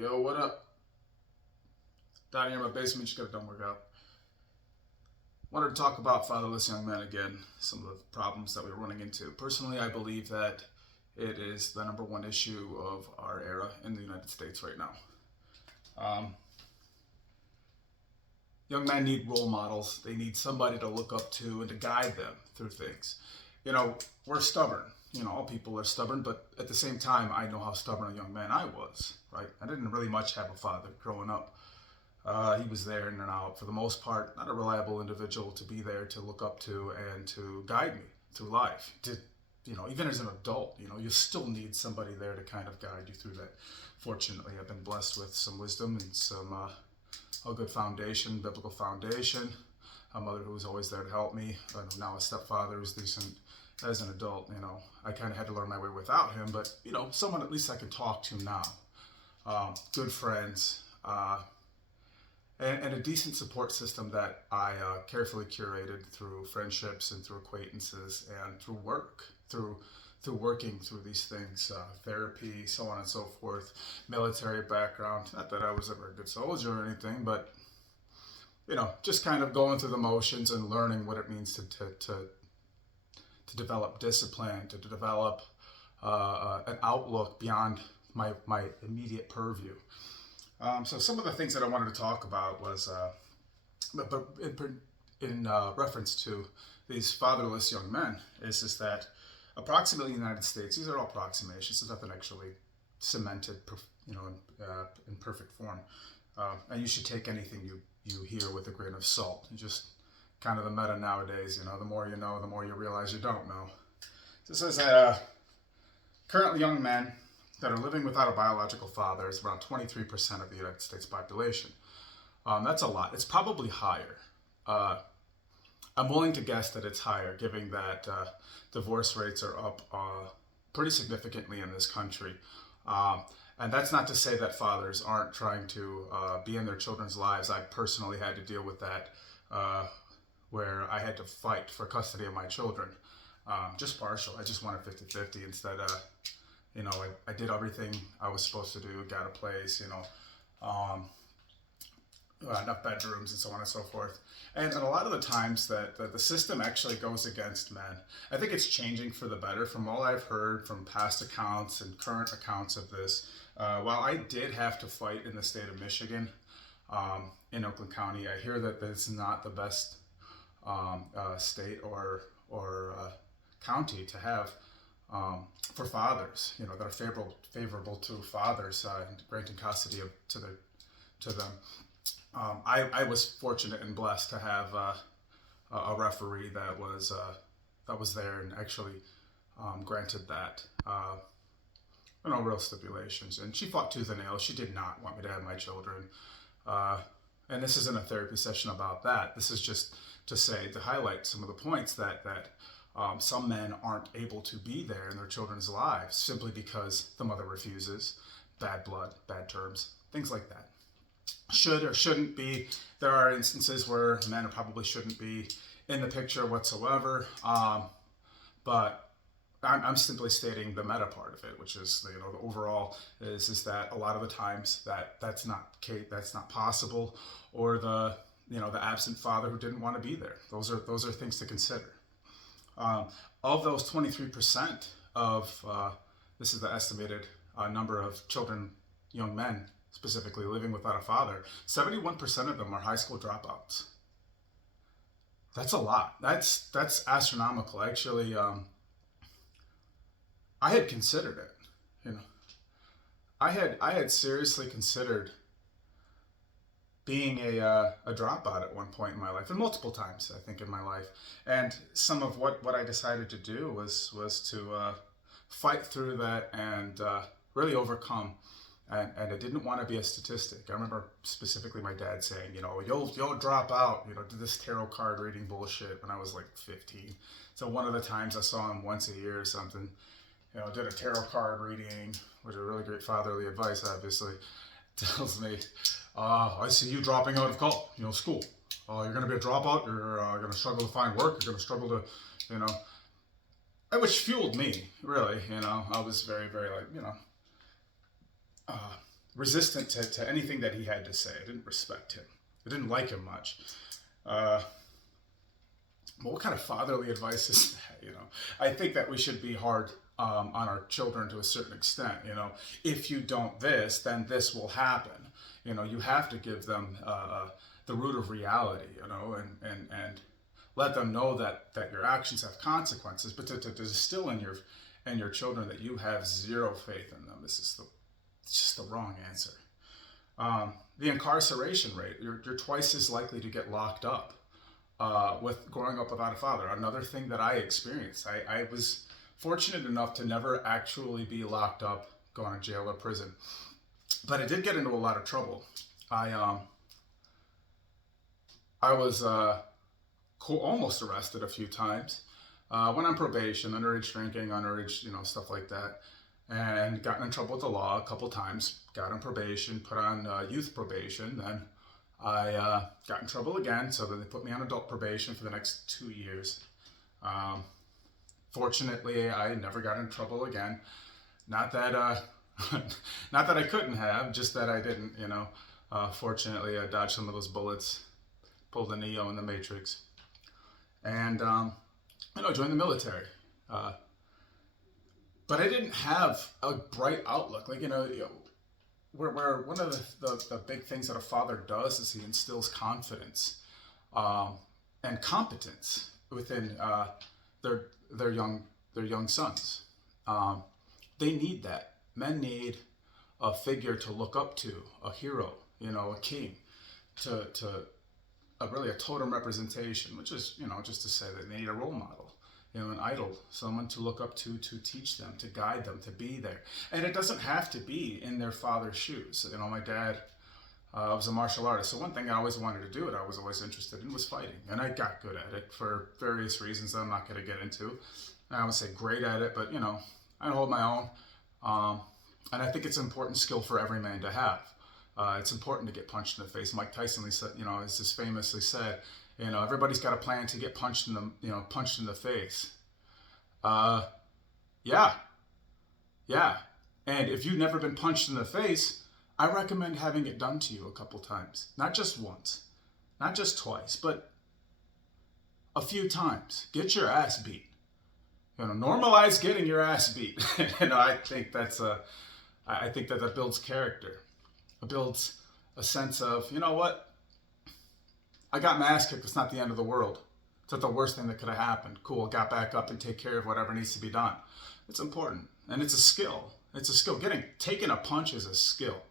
Yo, what up? Down here in my basement, just got a dumb workout. Wanted to talk about fatherless young men again, some of the problems that we're running into. Personally, I believe that it is the number one issue of our era in the United States right now. Um, Young men need role models. They need somebody to look up to and to guide them through things. We're stubborn. All people are stubborn, but at the same time, I know how stubborn a young man I was, right? I didn't really much have a father growing up. He was there in and out, for the most part, not a reliable individual to be there to look up to and to guide me through life. Even as an adult, you still need somebody there to kind of guide you through that. Fortunately, I've been blessed with some wisdom and some a good foundation, biblical foundation. A mother who was always there to help me. Now a stepfather who's decent as an adult. I kind of had to learn my way without him, but someone at least I can talk to now. Good friends. And a decent support system that I carefully curated through friendships and through acquaintances and through work, through working through these things, therapy, so on and so forth, military background. Not that I was ever a good soldier or anything, but just kind of going through the motions and learning what it means to develop discipline, to develop an outlook beyond my immediate purview. So some of the things that I wanted to talk about was, but in reference to these fatherless young men, is that approximately in the United States, these are all approximations, there's nothing actually cemented, in perfect form. And you should take anything you hear with a grain of salt. Just kind of the meta nowadays, the more you know, the more you realize you don't know. So it says that currently young men that are living without a biological father is around 23% of the United States population. That's a lot. It's probably higher. I'm willing to guess that it's higher, given that divorce rates are up pretty significantly in this country. And that's not to say that fathers aren't trying to be in their children's lives. I personally had to deal with that, where I had to fight for custody of my children. Just partial. I just wanted 50-50 instead. I did everything I was supposed to do, got a place, enough bedrooms and so on and so forth. And a lot of the times that the system actually goes against men. I think it's changing for the better from all I've heard from past accounts and current accounts of this. While I did have to fight in the state of Michigan, in Oakland County, I hear that it's not the best state or county to have for fathers, that are favorable to fathers, granting custody to them. I was fortunate and blessed to have a referee that was there and actually granted that. No real stipulations, and she fought tooth and nail. She did not want me to have my children, and this isn't a therapy session about that. This is just to highlight some of the points that some men aren't able to be there in their children's lives simply because the mother refuses, bad blood, bad terms, things like that. Should or shouldn't be. There are instances where men probably shouldn't be in the picture whatsoever, but I'm simply stating the meta part of it, which is the overall is that a lot of the times that's not possible, or the absent father who didn't want to be there. Those are things to consider. Of those 23% of this is the estimated number of children, young men specifically, living without a father, 71% of them are high school dropouts. That's a lot. That's astronomical. Actually, I had considered it. I had seriously considered being a dropout at one point in my life, and multiple times I think in my life. And some of what I decided to do was to fight through that and really overcome. And I didn't want to be a statistic. I remember specifically my dad saying, you'll drop out, do this tarot card reading bullshit when I was like 15. So one of the times I saw him once a year or something, did a tarot card reading, which is really great fatherly advice, obviously, tells me, I see you dropping out of school. You're going to be a dropout. You're going to struggle to find work. You're going to struggle to, which fueled me, really. I was very, very resistant to anything that he had to say. I didn't respect him. I didn't like him much. But what kind of fatherly advice is that? I think that we should be hard on our children to a certain extent. If you don't this, then this will happen. You have to give them the root of reality. And let them know that your actions have consequences. But to distill in your children that you have zero faith in them, it's just the wrong answer. The incarceration rate, you're twice as likely to get locked up with growing up without a father. Another thing that I experienced, I was fortunate enough to never actually be locked up, going to jail or prison, but I did get into a lot of trouble. I was almost arrested a few times. Went on probation, underage drinking, underage, stuff like that, and gotten in trouble with the law a couple times. Got on probation, put on youth probation, then I got in trouble again, so then they put me on adult probation for the next 2 years. Fortunately, I never got in trouble again. Not that not that I couldn't have, just that I didn't. Fortunately, I dodged some of those bullets, pulled a Neo in the Matrix, and joined the military. But I didn't have a bright outlook. Where one of the big things that a father does is he instills confidence and competence within their young sons. They need that. Men need a figure to look up to, a hero, a king, to really a totem representation, which is just to say that they need a role model. An idol, someone to look up to teach them, to guide them, to be there. And it doesn't have to be in their father's shoes. My dad was a martial artist. So one thing I always wanted to do, and I was always interested in, was fighting. And I got good at it for various reasons that I'm not going to get into. I would say great at it, but, I hold my own. And I think it's an important skill for every man to have. It's important to get punched in the face. Mike Tyson said, as just famously said, everybody's got a plan to get punched in the face. Yeah. And if you've never been punched in the face, I recommend having it done to you a couple times. Not just once, not just twice, but a few times. Get your ass beat. Normalize getting your ass beat. I think I think that builds character. It builds a sense of, what? I got my ass kicked. It's not the end of the world. It's not the worst thing that could have happened. Cool. Got back up and take care of whatever needs to be done. It's important. And it's a skill. It's a skill. Taking a punch is a skill.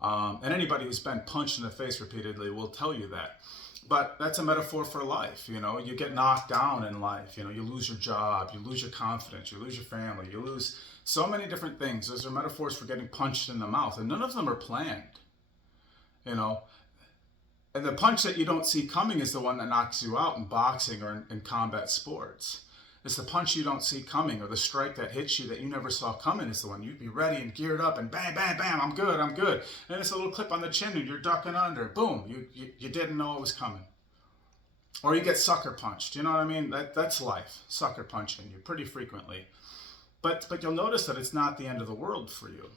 And anybody who's been punched in the face repeatedly will tell you that. But that's a metaphor for life. You get knocked down in life. You lose your job. You lose your confidence. You lose your family. You lose so many different things. Those are metaphors for getting punched in the mouth. And none of them are planned. And the punch that you don't see coming is the one that knocks you out in boxing or in combat sports. It's the punch you don't see coming, or the strike that hits you that you never saw coming is the one. You'd be ready and geared up and bam, bam, bam, I'm good. And it's a little clip on the chin and you're ducking under. Boom, you didn't know it was coming. Or you get sucker punched, you know what I mean? That's life, sucker punching you pretty frequently. But you'll notice that it's not the end of the world for you.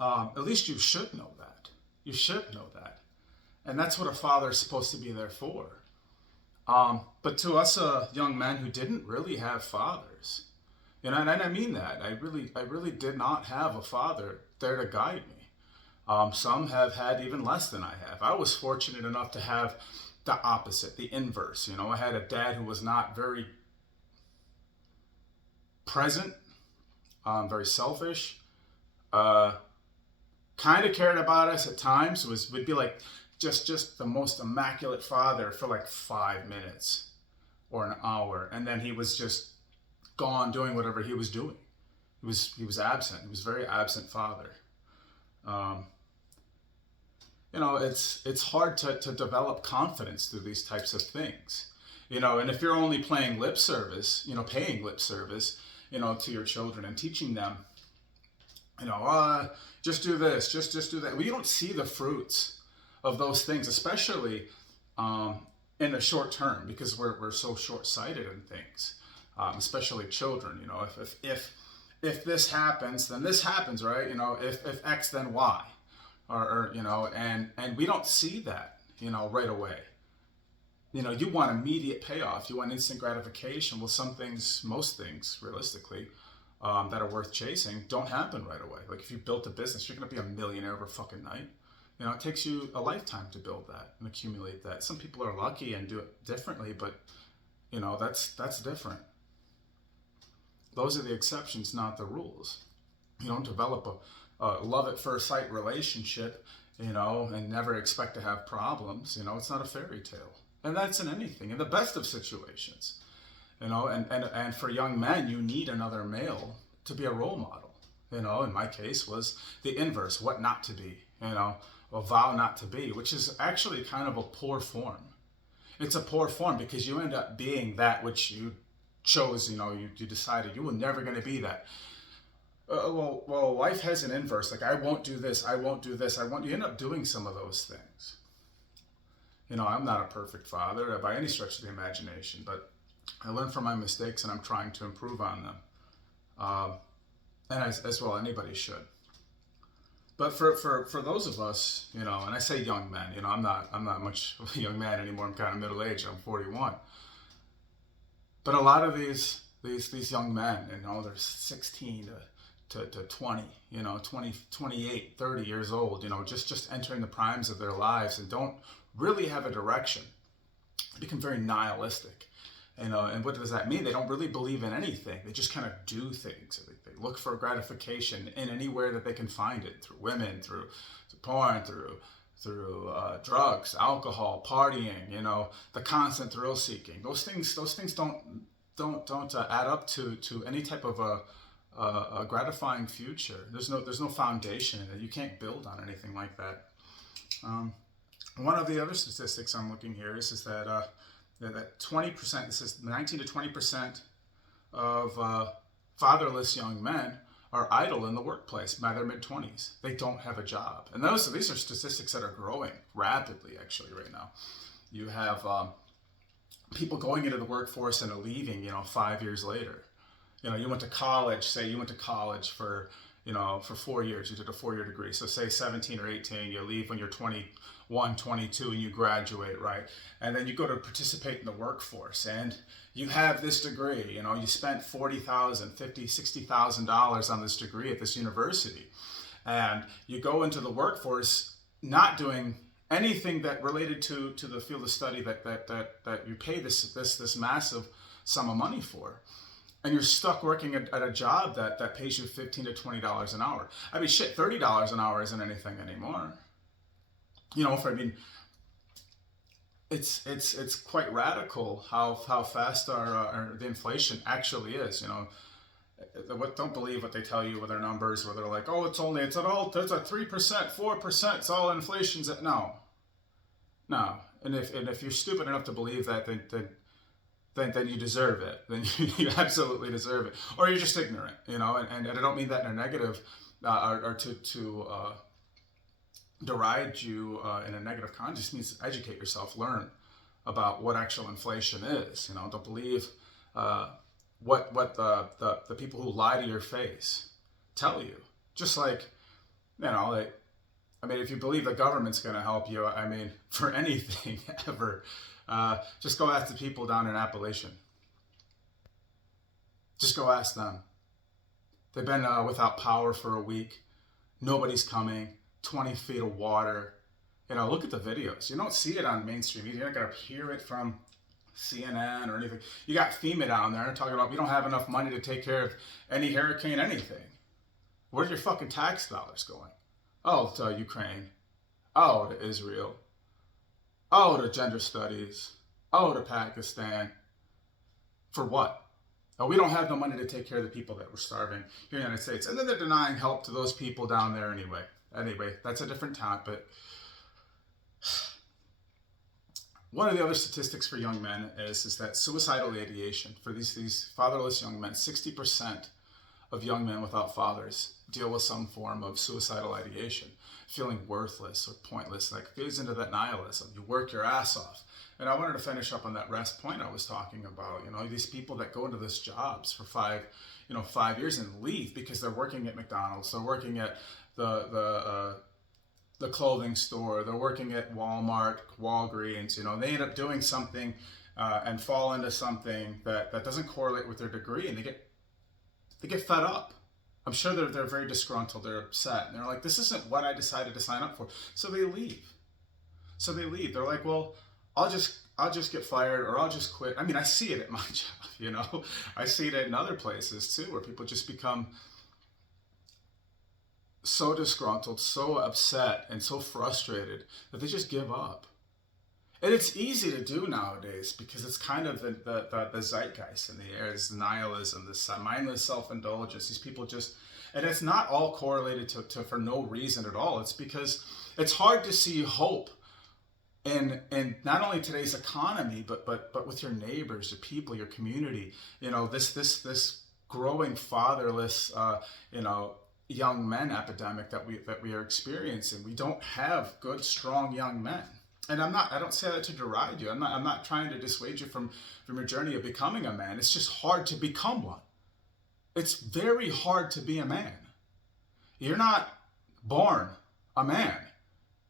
At least you should know that. You should know that. And that's what a father is supposed to be there for. But to us young men who didn't really have fathers, and I mean that, I really did not have a father there to guide me. Some have had even less than I have. I was fortunate enough to have the opposite, the inverse. I had a dad who was not very present, very selfish, kind of cared about us at times. Would be like just the most immaculate father for like 5 minutes or an hour, and then he was just gone doing whatever he was doing. He was absent. He was a very absent father. It's hard to develop confidence through these types of things. And if you're only paying lip service to your children and teaching them, just do this, just do that. Well, you don't see the fruits of those things, especially in the short term, because we're so short-sighted in things, especially children. if this happens, then this happens, right? If X, then Y, or and we don't see that, right away. You want immediate payoff. You want instant gratification. Well, most things, realistically, that are worth chasing don't happen right away. Like if you built a business, you're going to be a millionaire over fucking night. It takes you a lifetime to build that and accumulate that. Some people are lucky and do it differently, but that's different. Those are the exceptions, not the rules. You don't develop a love at first sight relationship, and never expect to have problems. It's not a fairy tale. And that's in anything, in the best of situations. And for young men, you need another male to be a role model. In my case was the inverse, what not to be, a vow not to be, which is actually kind of a poor form. It's a poor form because you end up being that which you chose, you decided you were never going to be that. Well, life has an inverse. Like, I won't do this, I won't do this, you end up doing some of those things. I'm not a perfect father by any stretch of the imagination, but I learn from my mistakes and I'm trying to improve on them. And as well, anybody should. But for those of us, and I say young men, I'm not much of a young man anymore. I'm kind of middle aged. I'm 41. But a lot of these young men, they're 16 to 20, 20, 28, 30 years old, just entering the primes of their lives and don't really have a direction. They become very nihilistic. And what does that mean? They don't really believe in anything. They just kind of do things. They look for gratification in anywhere that they can find it, through women, through porn, through drugs, alcohol, partying. The constant thrill seeking. Those things don't add up to any type of a gratifying future. There's no foundation in it. You can't build on anything like that. One of the other statistics I'm looking here is that 20%, this is 19 to 20% of fatherless young men are idle in the workplace by their mid-20s. They don't have a job. And these are statistics that are growing rapidly, actually, right now. You have people going into the workforce and leaving, 5 years later. You went to college, for 4 years. You did a 4-year degree. So say 17 or 18, you leave when you're 21, 22, and you graduate, right? And then you go to participate in the workforce, and you have this degree. You spent $40,000, $50,000, $60,000 on this degree at this university, and you go into the workforce not doing anything that related to the field of study that you pay this massive sum of money for. And you're stuck working at a job that pays you $15 to $20 an hour. I mean, shit, $30 an hour isn't anything anymore. It's quite radical how fast the inflation actually is. Don't believe what they tell you with their numbers, where they're like, oh, it's a 3%, 4%, it's all inflation's at no. And if you're stupid enough to believe that, then you deserve it. Then you absolutely deserve it. Or you're just ignorant, and I don't mean that in a negative, or to deride you in a negative context. It means educate yourself, learn about what actual inflation is. Don't believe what the people who lie to your face tell you. Just like, if you believe the government's going to help you, for anything ever, just go ask the people down in Appalachian. Just go ask them. They've been without power for a week. Nobody's coming. 20 feet of water. Look at the videos. You don't see it on mainstream media. You're not going to hear it from CNN or anything. You got FEMA down there talking about we don't have enough money to take care of any hurricane, anything. Where's your fucking tax dollars going? Oh, to Ukraine. Oh, to Israel. Oh, to gender studies. Oh, to Pakistan. For what? Oh, we don't have the money to take care of the people that were starving here in the United States. And then they're denying help to those people down there anyway. Anyway, that's a different topic. One of the other statistics for young men is that suicidal ideation for these fatherless young men, 60% of young men without fathers deal with some form of suicidal ideation, feeling worthless or pointless. Like it goes into that nihilism. You work your ass off. And I wanted to finish up on that rest point I was talking about. You know, these people that go into these jobs for 5 years and leave because they're working at McDonald's, they're working at the clothing store, they're working at Walmart, Walgreens. You know, they end up doing something and fall into something that doesn't correlate with their degree, and they get fed up. I'm sure they're very disgruntled, they're upset, and they're like, this isn't what I decided to sign up for. So they leave. They're like, well, I'll just get fired, or I'll just quit. I mean, I see it at my job, you know. I see it in other places too, where people just become so disgruntled, so upset, and so frustrated that they just give up. And it's easy to do nowadays because it's kind of the zeitgeist in the air. It's nihilism, this mindless self-indulgence. These people just, and it's not all correlated to for no reason at all. It's because it's hard to see hope in not only today's economy, but with your neighbors, your people, your community. You know, this growing fatherless, young men epidemic that we are experiencing. We don't have good, strong young men. And I don't say that to deride you. I'm not trying to dissuade you from your journey of becoming a man. It's just hard to become one. It's very hard to be a man. You're not born a man.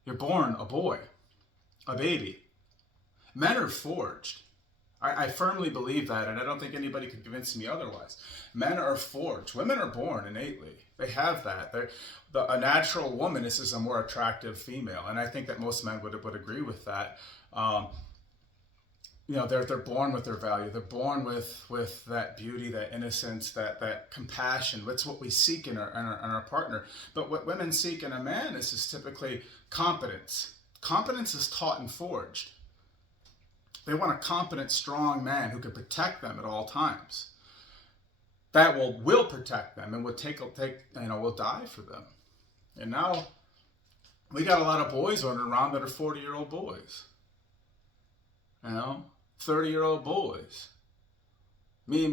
You're born a boy, a baby. Men are forged. I firmly believe that, and I don't think anybody could convince me otherwise. Men are forged. Women are born innately. They have that. A natural woman is a more attractive female, and I think that most men would agree with that. They're born with their value. They're born with that beauty, that innocence, that compassion. That's what we seek in our partner. But what women seek in a man is typically competence. Competence is taught and forged. They want a competent, strong man who can protect them at all times. That will protect them and will will die for them. And now we got a lot of boys running around that are 40-year-old boys. 30-year-old boys. Me.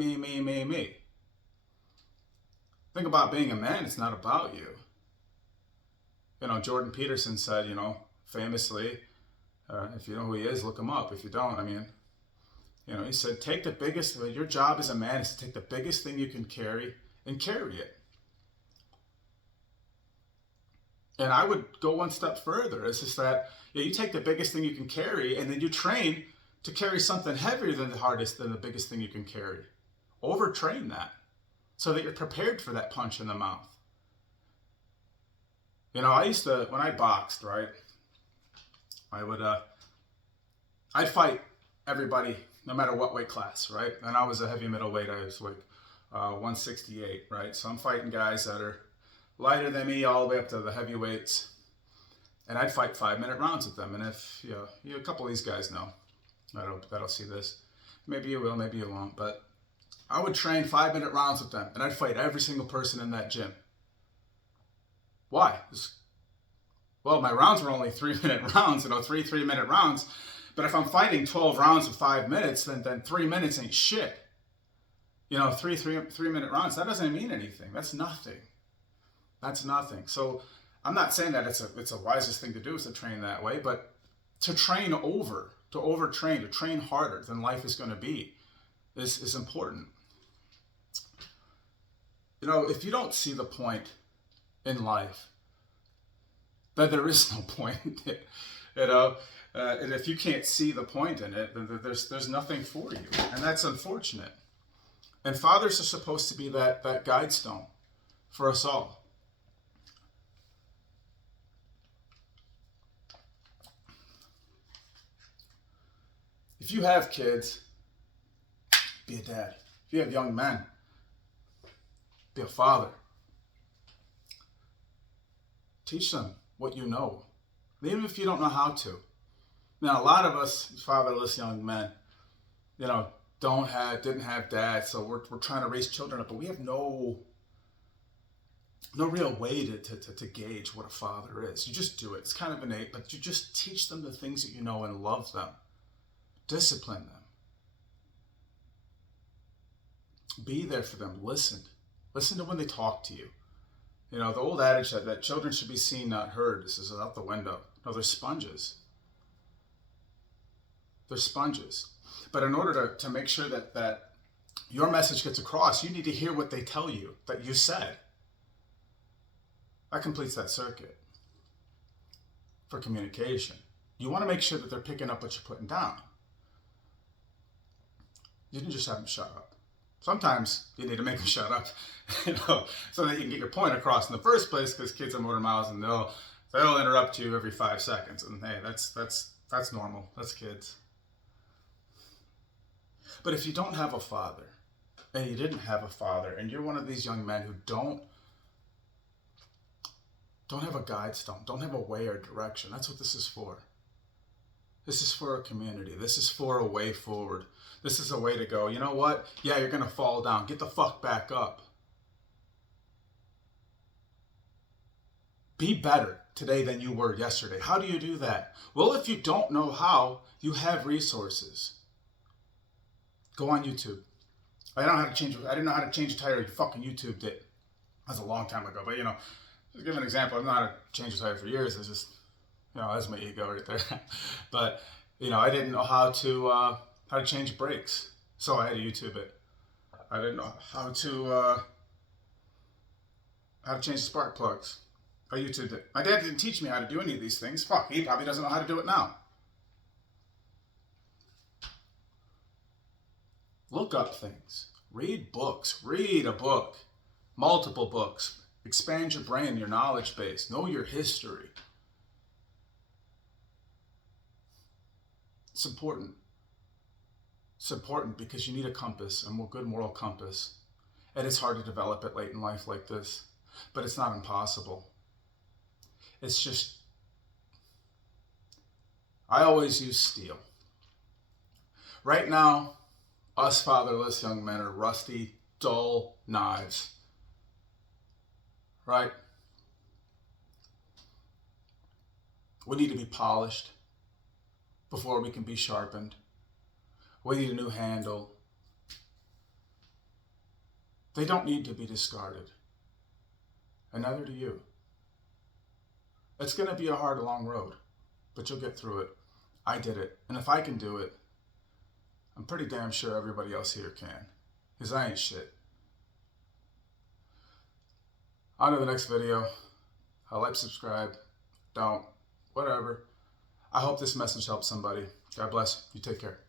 Think about being a man. It's not about you. Jordan Peterson said, famously, if you know who he is, look him up. If you don't, he said, your job as a man is to take the biggest thing you can carry and carry it. And I would go one step further. It's just that you take the biggest thing you can carry, and then you train to carry something heavier than the biggest thing you can carry. Overtrain that so that you're prepared for that punch in the mouth. I used to, when I boxed, right, I'd fight everybody, no matter what weight class, right? And I was a heavy middleweight. I was like 168, right? So I'm fighting guys that are lighter than me all the way up to the heavyweights. And I'd fight 5-minute rounds with them. And if, a couple of these guys know that'll see this. Maybe you will, maybe you won't. But I would train 5-minute rounds with them. And I'd fight every single person in that gym. Why? Well, my rounds were only 3-minute rounds, 3-minute rounds. But if I'm fighting 12 rounds of 5 minutes, then 3 minutes ain't shit. 3-minute rounds, that doesn't mean anything. That's nothing. That's nothing. So I'm not saying that it's the wisest thing to do is to train that way, but to train to train harder than life is going to be is important. If you don't see the point in life, then there is no point. And if you can't see the point in it, then there's nothing for you, and that's unfortunate. And fathers are supposed to be that guide stone for us all. If you have kids, be a dad. If you have young men, be a father. Teach them what you know, even if you don't know how to. Now, a lot of us fatherless young men, didn't have dads, so we're trying to raise children up, but we have no real way to gauge what a father is. You just do it. It's kind of innate, but you just teach them the things that you know and love them. Discipline them. Be there for them. Listen. Listen to when they talk to you. You know, the old adage that children should be seen, not heard, this is out the window. No, they're sponges. They're sponges. But in order to make sure that your message gets across, you need to hear what they tell you that you said. That completes that circuit for communication. You want to make sure that they're picking up what you're putting down. You didn't just have them shut up. Sometimes you need to make them shut up, so that you can get your point across in the first place, because kids are motor mouths and they'll interrupt you every 5 seconds. And hey, that's normal. That's kids. But if you don't have a father, and you didn't have a father, and you're one of these young men who don't have a guide stone, don't have a way or direction, that's what this is for. This is for a community. This is for a way forward. This is a way to go, you know what? Yeah, you're going to fall down. Get the fuck back up. Be better today than you were yesterday. How do you do that? Well, if you don't know how, you have resources. Go on YouTube. I didn't know how to change a tire. You fucking YouTubed it. That was a long time ago. But, just give an example. I've known how to change a tire for years. It's just, that's my ego right there. But, I didn't know how to change brakes. So I had to YouTube it. I didn't know how to change spark plugs. I YouTubed it. My dad didn't teach me how to do any of these things. Fuck, he probably doesn't know how to do it now. Look up things. Read books. Read a book. Multiple books. Expand your brain, your knowledge base. Know your history. It's important. It's important because you need a compass, a good moral compass. And it's hard to develop it late in life like this. But it's not impossible. It's just, I always use steel. Right now, us fatherless young men are rusty, dull knives. Right? We need to be polished before we can be sharpened. We need a new handle. They don't need to be discarded. And neither do you. It's going to be a hard, long road, but you'll get through it. I did it. And if I can do it, I'm pretty damn sure everybody else here can. Because I ain't shit. On to the next video. Like, subscribe. Don't. Whatever. I hope this message helps somebody. God bless. You take care.